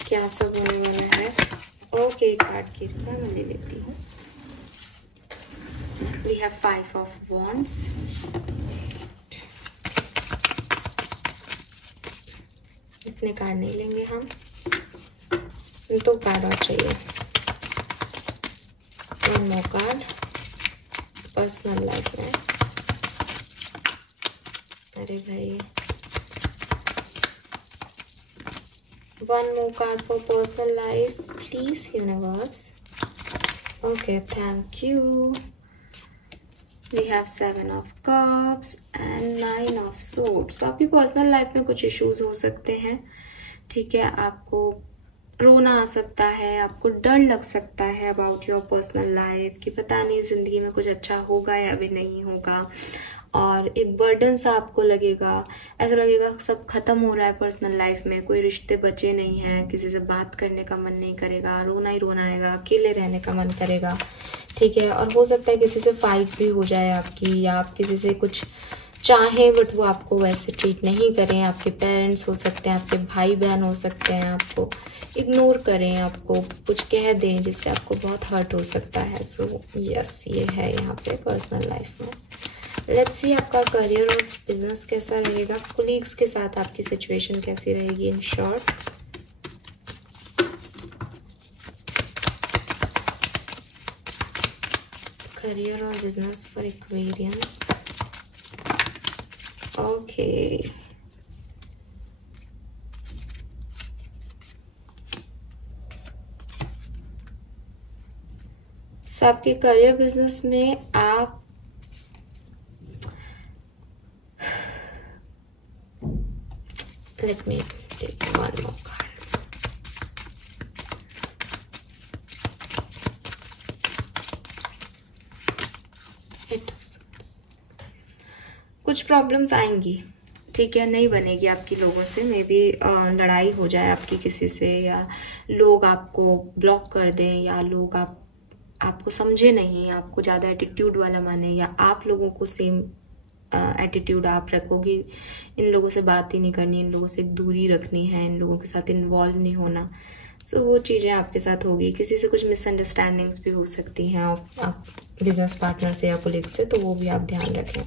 क्या सब होने वाला है। ओके कार्ड गिर गया, मैं ले लेती हूँ। We have 5 of Wands. इतने कार्ड नहीं लेंगे हम, 2 कार्ड और चाहिए। 1 more कार्ड पर्सनल लाइफ में। अरे भाई 1 more card for personal life, please universe. Okay, thank you. We have 7 of cups and 9 of swords. तो आपकी पर्सनल लाइफ में कुछ इश्यूज हो सकते हैं, ठीक है। आपको रोना आ सकता है, आपको डर लग सकता है अबाउट योर पर्सनल लाइफ कि पता नहीं जिंदगी में कुछ अच्छा होगा या भी नहीं होगा, और एक बर्डन सा आपको लगेगा। ऐसा लगेगा सब खत्म हो रहा है पर्सनल लाइफ में, कोई रिश्ते बचे नहीं हैं, किसी से बात करने का मन नहीं करेगा, रोना ही रोना आएगा, अकेले रहने का मन करेगा, ठीक है। और हो सकता है किसी से फाइट भी हो जाए आपकी, या आप किसी से कुछ चाहें बट वो आपको वैसे ट्रीट नहीं करें। आपके पेरेंट्स हो सकते हैं, आपके भाई बहन हो सकते हैं, आपको इग्नोर करें, आपको कुछ कह दें जिससे आपको बहुत हर्ट हो सकता है। सो यस, ये है यहाँ पे पर्सनल लाइफ में। लेट्स सी आपका करियर और बिजनेस कैसा रहेगा। कोलीग्स के साथ आपकी सिचुएशन कैसी रहेगी इन शॉर्ट। करियर और business for Aquarians. Okay so आपके करियर बिजनेस में आप let me take 1 more card. कुछ प्रॉब्लम्स आएंगी, ठीक है, नहीं बनेगी आपकी लोगों से। मे बी लड़ाई हो जाए आपकी किसी से, या लोग आपको ब्लॉक कर दें, या लोग आपको समझे नहीं, आपको ज़्यादा एटीट्यूड वाला माने, या आप लोगों को सेम एटीट्यूड आप रखोगे, इन लोगों से बात ही नहीं करनी, इन लोगों से एक दूरी रखनी है, इन लोगों के साथ इन्वॉल्व नहीं होना। सो वो चीज़ें आपके साथ होगी। किसी से कुछ मिसअंडरस्टैंडिंग्स भी हो सकती हैं आप बिजनेस पार्टनर से या कोलीग से, तो वो भी आप ध्यान रखें।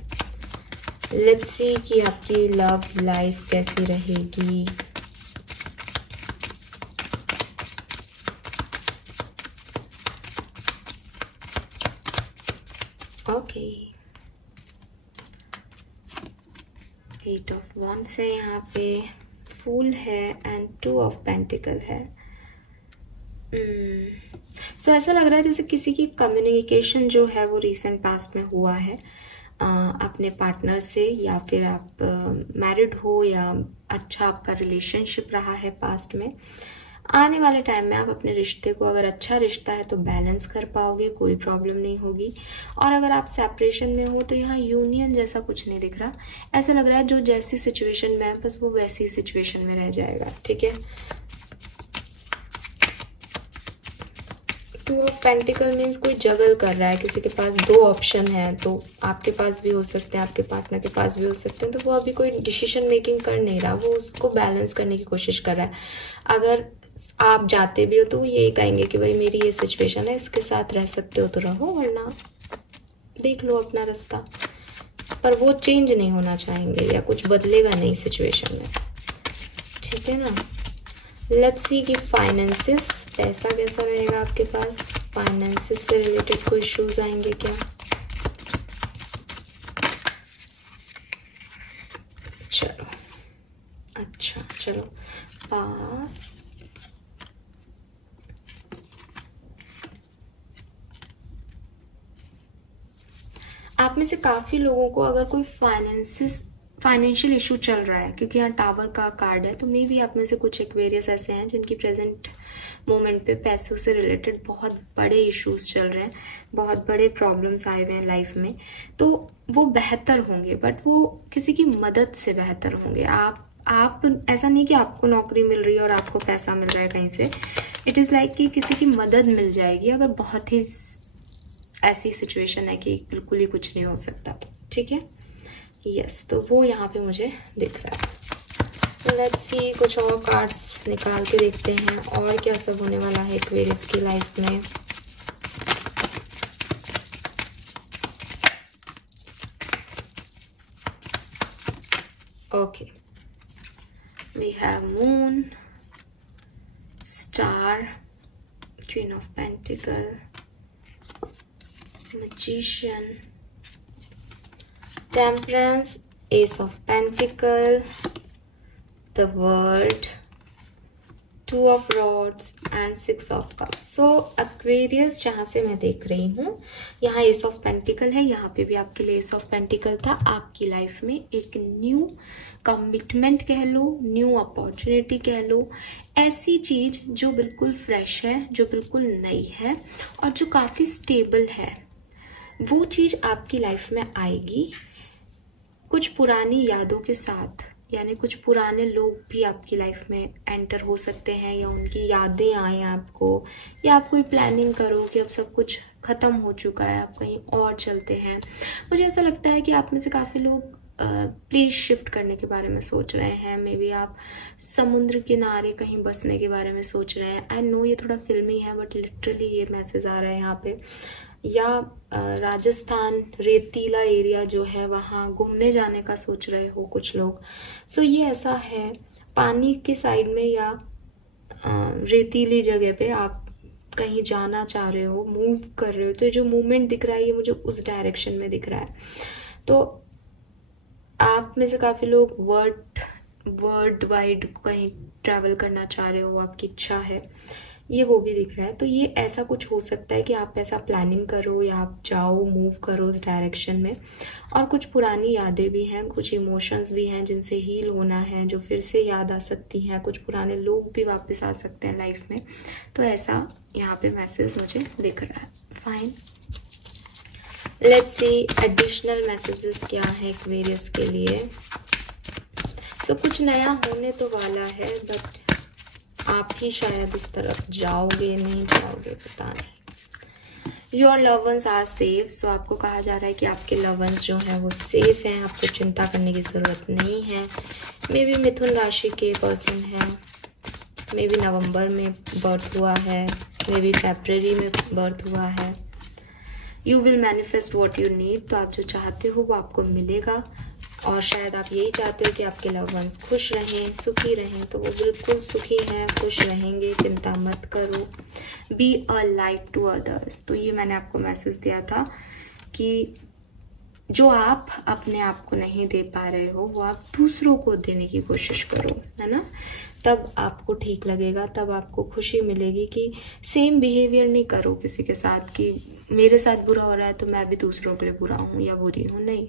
लेट्स सी कि आपकी लव लाइफ कैसी रहेगी। ओके 8 ऑफ वॉन्ड्स है यहाँ पे, फूल है एंड 2 ऑफ पेंटिकल है। सो ऐसा लग रहा है जैसे किसी की कम्युनिकेशन जो है वो रिसेंट पास्ट में हुआ है अपने पार्टनर से, या फिर आप मैरिड हो, या अच्छा आपका रिलेशनशिप रहा है पास्ट में। आने वाले टाइम में आप अपने रिश्ते को, अगर अच्छा रिश्ता है तो बैलेंस कर पाओगे, कोई प्रॉब्लम नहीं होगी। और अगर आप सेपरेशन में हो तो यहाँ यूनियन जैसा कुछ नहीं दिख रहा। ऐसा लग रहा है जो जैसी सिचुएशन में है बस वो वैसी सिचुएशन में रह जाएगा, ठीक है। 2 ऑफ पेंटिकल मीन्स कोई जगल कर रहा है, किसी के पास 2 ऑप्शन है, तो आपके पास भी हो सकते हैं, आपके पार्टनर के पास भी हो सकते हैं। तो वो अभी कोई डिसीजन मेकिंग कर नहीं रहा, वो उसको बैलेंस करने की कोशिश कर रहा है। अगर आप जाते भी हो तो वो यही कहेंगे कि भाई मेरी ये सिचुएशन है, इसके साथ रह सकते हो तो रहो, वरना देख लो अपना रास्ता। पर वो चेंज नहीं होना चाहेंगे, या कुछ बदलेगा नहीं सिचुएशन में, ठीक है ना। लेट्स सी कि फाइनेंसेस, पैसा कैसा रहेगा आपके पास। फाइनेंसेस से रिलेटेड कोई इश्यूज आएंगे क्या। चलो अच्छा, चलो पास आप में से काफी लोगों को अगर कोई फाइनेंशियल इशू चल रहा है, क्योंकि यहाँ टावर का कार्ड है, तो मे भी आप में से कुछ एक्वेरियस ऐसे हैं जिनकी प्रेजेंट मोमेंट पे पैसों से रिलेटेड बहुत बड़े इश्यूज चल रहे हैं, बहुत बड़े प्रॉब्लम्स आए हुए हैं लाइफ में। तो वो बेहतर होंगे, बट वो किसी की मदद से बेहतर होंगे। आप ऐसा नहीं कि आपको नौकरी मिल रही है और आपको पैसा मिल रहा है कहीं से। इट इज़ लाइक कि किसी की मदद मिल जाएगी अगर बहुत ही ऐसी सिचुएशन है कि बिल्कुल ही कुछ नहीं हो सकता तो, ठीक है। यस, तो वो यहाँ पे मुझे दिख रहा है। लेट्स सी, कुछ और कार्ड्स निकाल के देखते हैं और क्या सब होने वाला है एक्वेरियस की लाइफ में। Okay, we have moon, star, queen of pentacle, magician, temperance, ace of pentacle, the world, two of rods and six of cups. So Aquarius जहाँ से मैं देख रही हूँ, यहाँ ace of pentacle है, यहाँ पे भी आपके लिए ace of pentacle था। आपकी लाइफ में एक न्यू कमिटमेंट कह लो, न्यू अपॉर्चुनिटी कह लो, ऐसी चीज जो बिल्कुल फ्रेश है, जो बिल्कुल नई है और जो काफी स्टेबल है, वो चीज आपकी लाइफ में आएगी कुछ पुरानी यादों के साथ। यानी कुछ पुराने लोग भी आपकी लाइफ में एंटर हो सकते हैं, या उनकी यादें आए आपको, या आप कोई प्लानिंग करो कि अब सब कुछ खत्म हो चुका है, आप कहीं और चलते हैं। मुझे ऐसा लगता है कि आप में से काफी लोग प्लेस शिफ्ट करने के बारे में सोच रहे हैं। मे बी आप समुद्र किनारे कहीं बसने के बारे में सोच रहे हैं। आई नो ये थोड़ा फिल्मी है, बट लिटरली ये मैसेज आ रहा है यहाँ पे। या राजस्थान रेतीला एरिया जो है वहाँ घूमने जाने का सोच रहे हो कुछ लोग। सो ये ऐसा है, पानी के साइड में या रेतीली जगह पे आप कहीं जाना चाह रहे हो, मूव कर रहे हो। तो जो मूवमेंट दिख रहा है ये मुझे उस डायरेक्शन में दिख रहा है। तो आप में से काफी लोग वर्ल्ड वाइड कहीं ट्रैवल करना चाह रहे हो, आपकी इच्छा है, ये वो भी दिख रहा है। तो ये ऐसा कुछ हो सकता है कि आप ऐसा प्लानिंग करो या आप जाओ, मूव करो उस डायरेक्शन में। और कुछ पुरानी यादें भी हैं, कुछ इमोशंस भी हैं जिनसे हील होना है, जो फिर से याद आ सकती हैं। कुछ पुराने लोग भी वापस आ सकते हैं लाइफ में। तो ऐसा यहाँ पे मैसेज मुझे दिख रहा है। Fine, let's see additional messages क्या है एक्वेरियस के लिए। तो कुछ नया होने तो वाला है, बट आप ही शायद उस तरफ जाओगे, नहीं जाओगे पता नहीं। Your love ones are safe. So आपको कहा जा रहा है कि आपके लव वंस जो हैं वो सेफ हैं, आपको चिंता करने की जरूरत नहीं है। मे बी मिथुन राशि के पर्सन है, मे बी नवंबर में बर्थ हुआ है, मे बी फरवरी में बर्थ हुआ है। You will manifest what you need. तो आप जो चाहते हो वो आपको मिलेगा, और शायद आप यही चाहते हो कि आपके लव वंस खुश रहें, सुखी रहें। तो वो बिल्कुल सुखी हैं, खुश रहेंगे, चिंता मत करो। Be a light to others. तो ये मैंने आपको मैसेज दिया था कि जो आप अपने आप को नहीं दे पा रहे हो वो आप दूसरों को देने की कोशिश करो, है ना। तब आपको ठीक लगेगा, तब आपको खुशी मिलेगी कि सेम बिहेवियर नहीं करो किसी के साथ कि मेरे साथ बुरा हो रहा है तो मैं भी दूसरों के लिए बुरा हूँ या बुरी हूँ। नहीं,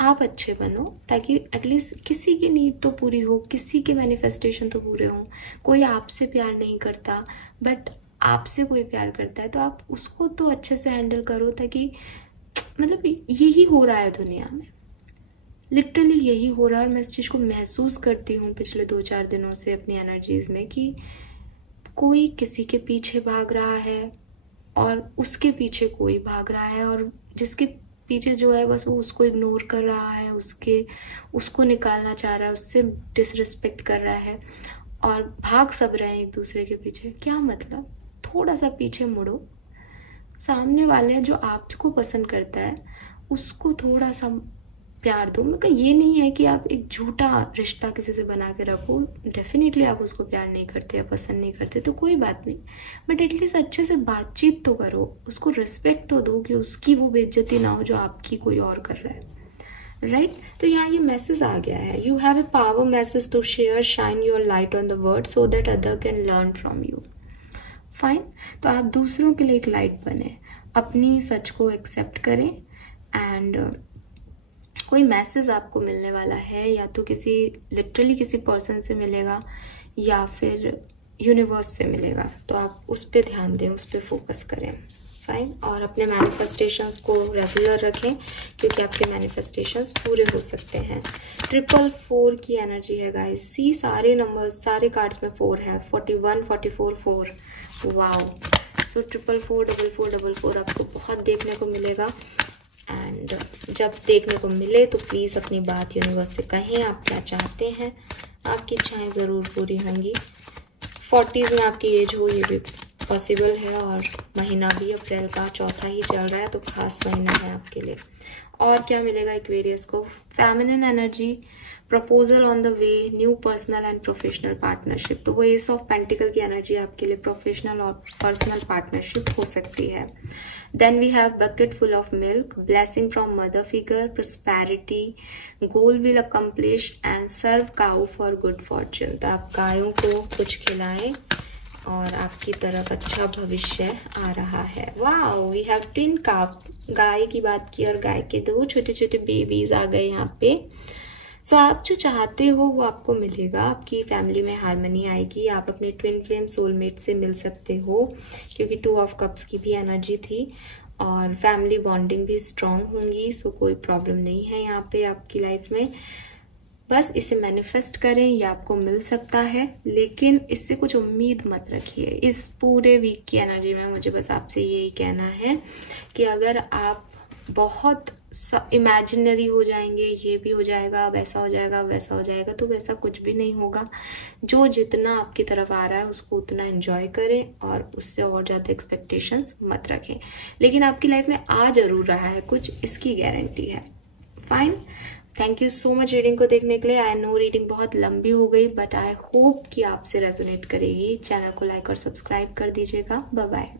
आप अच्छे बनो ताकि एटलीस्ट किसी की नीड तो पूरी हो, किसी के मैनिफेस्टेशन तो पूरे हों। कोई आपसे प्यार नहीं करता, बट आपसे कोई प्यार करता है तो आप उसको तो अच्छे से हैंडल करो, ताकि मतलब यही हो रहा है दुनिया में, लिटरली यही हो रहा है। और मैं इस चीज़ को महसूस करती हूँ पिछले 2-4 दिनों से अपनी एनर्जीज में कि कोई किसी के पीछे भाग रहा है और उसके पीछे कोई भाग रहा है, और जिसके पीछे जो है बस वो उसको इग्नोर कर रहा है, उसको निकालना चाह रहा है, उससे डिसरिस्पेक्ट कर रहा है, और भाग सब रहे हैं एक दूसरे के पीछे। क्या मतलब, थोड़ा सा पीछे मुड़ो, सामने वाले जो आपको पसंद करता है उसको थोड़ा सा प्यार दो। मतलब ये नहीं है कि आप एक झूठा रिश्ता किसी से बना के रखो। डेफिनेटली आप उसको प्यार नहीं करते या पसंद नहीं करते तो कोई बात नहीं, बट एटलीस्ट अच्छे से बातचीत तो करो, उसको रिस्पेक्ट तो दो कि उसकी वो बेइज्जती ना हो जो आपकी कोई और कर रहा है, राइट। तो यहाँ ये मैसेज आ गया है, you have a power message to share, shine your light on the world so that other can learn from you. Fine, तो आप दूसरों के लिए एक लाइट बने, अपनी सच को एक्सेप्ट करें, एंड कोई मैसेज आपको मिलने वाला है, या तो लिटरली किसी पर्सन से मिलेगा या फिर यूनिवर्स से मिलेगा। तो आप उस पर ध्यान दें, उस पर फोकस करें। फाइन। और अपने मैनिफेस्टेशंस को रेगुलर रखें, क्योंकि आपके मैनिफेस्टेशंस पूरे हो सकते हैं। 444 की एनर्जी है गाइस। सी सारे नंबर, सारे कार्ड्स में 4 है। 41, 44, 4। वाओ। सो 444, 4444 आपको बहुत देखने को मिलेगा। एंड जब देखने को मिले तो प्लीज़ अपनी बात यूनिवर्स से कहें, आप क्या चाहते हैं। आपकी इच्छाएं ज़रूर पूरी होंगी। 40s में आपकी एज हो, ये भी पॉसिबल है। और महीना भी अप्रैल का चौथा ही चल रहा है, तो खास महीना है आपके लिए। और क्या मिलेगा एक्वेरियस को? Feminine energy, proposal on the way, new personal and professional partnership. तो वो एस ऑफ पेंटिकल की एनर्जी आपके लिए प्रोफेशनल और पर्सनल पार्टनरशिप हो सकती है। Then we have bucket full of milk, blessing from mother figure, prosperity, goal will accomplish and serve cow for good fortune. तो आप गायों को कुछ खिलाएं और आपकी तरफ अच्छा भविष्य आ रहा है। वाओ, वी हैव ट्विन काफ। गाय की बात की और गाय के 2 छोटे छोटे बेबीज आ गए यहाँ पे। सो आप जो चाहते हो वो आपको मिलेगा। आपकी फैमिली में हार्मनी आएगी। आप अपने ट्विन फ्लेम सोलमेट से मिल सकते हो, क्योंकि 2 ऑफ कप्स की भी एनर्जी थी। और फैमिली बॉन्डिंग भी स्ट्रांग होंगी। सो कोई प्रॉब्लम नहीं है यहाँ पे आपकी लाइफ में। बस इसे मैनिफेस्ट करें, ये आपको मिल सकता है, लेकिन इससे कुछ उम्मीद मत रखिए। इस पूरे वीक की एनर्जी में मुझे बस आपसे यही कहना है कि अगर आप बहुत इमेजिनरी हो जाएंगे, ये भी हो जाएगा, वैसा हो जाएगा, वैसा हो जाएगा, तो वैसा कुछ भी नहीं होगा। जो जितना आपकी तरफ आ रहा है उसको उतना एंजॉय करें और उससे और ज़्यादा एक्सपेक्टेशंस मत रखें। लेकिन आपकी लाइफ में आ जरूर रहा है कुछ, इसकी गारंटी है। Fine. Thank you so much reading को देखने के लिए। आई नो रीडिंग बहुत लंबी हो गई, बट आई होप कि आपसे रेजोनेट करेगी। चैनल को लाइक और सब्सक्राइब कर दीजिएगा। Bye bye.